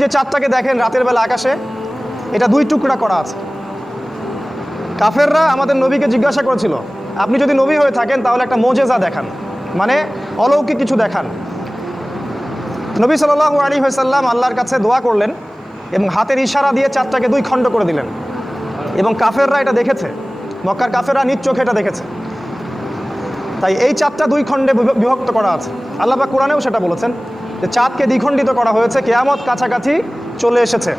যে চাঁদটাকে দেখেন রাতের বেলা আকাশে, এটা দুই টুকরা করা আছে। কাফেররা আমাদের নবীকে জিজ্ঞাসা করেছিল, আপনি যদি নবী হয়ে থাকেন তাহলে একটা মোজেজা দেখান, মানে অলৌকিক কিছু দেখান। নবী সাল্লাল্লাহু আলাইহি ওয়াসাল্লাম আল্লাহর কাছে দোয়া করলেন এবং হাতের ইশারা দিয়ে চাঁদটাকে দুই খণ্ড করে দিলেন। এবং কাফেররা এটা দেখেছে, মক্কার কাফেররা নিজ চোখে এটা দেখেছে। তাই এই চাঁদটা দুই খণ্ডে বিভক্ত করা আছে। আল্লাহ পাক কোরআনেও সেটা বলেছেন যে চাঁদকে দ্বিখণ্ডিত করা হয়েছে, কিয়ামত কাছাকাছি চলে এসেছে।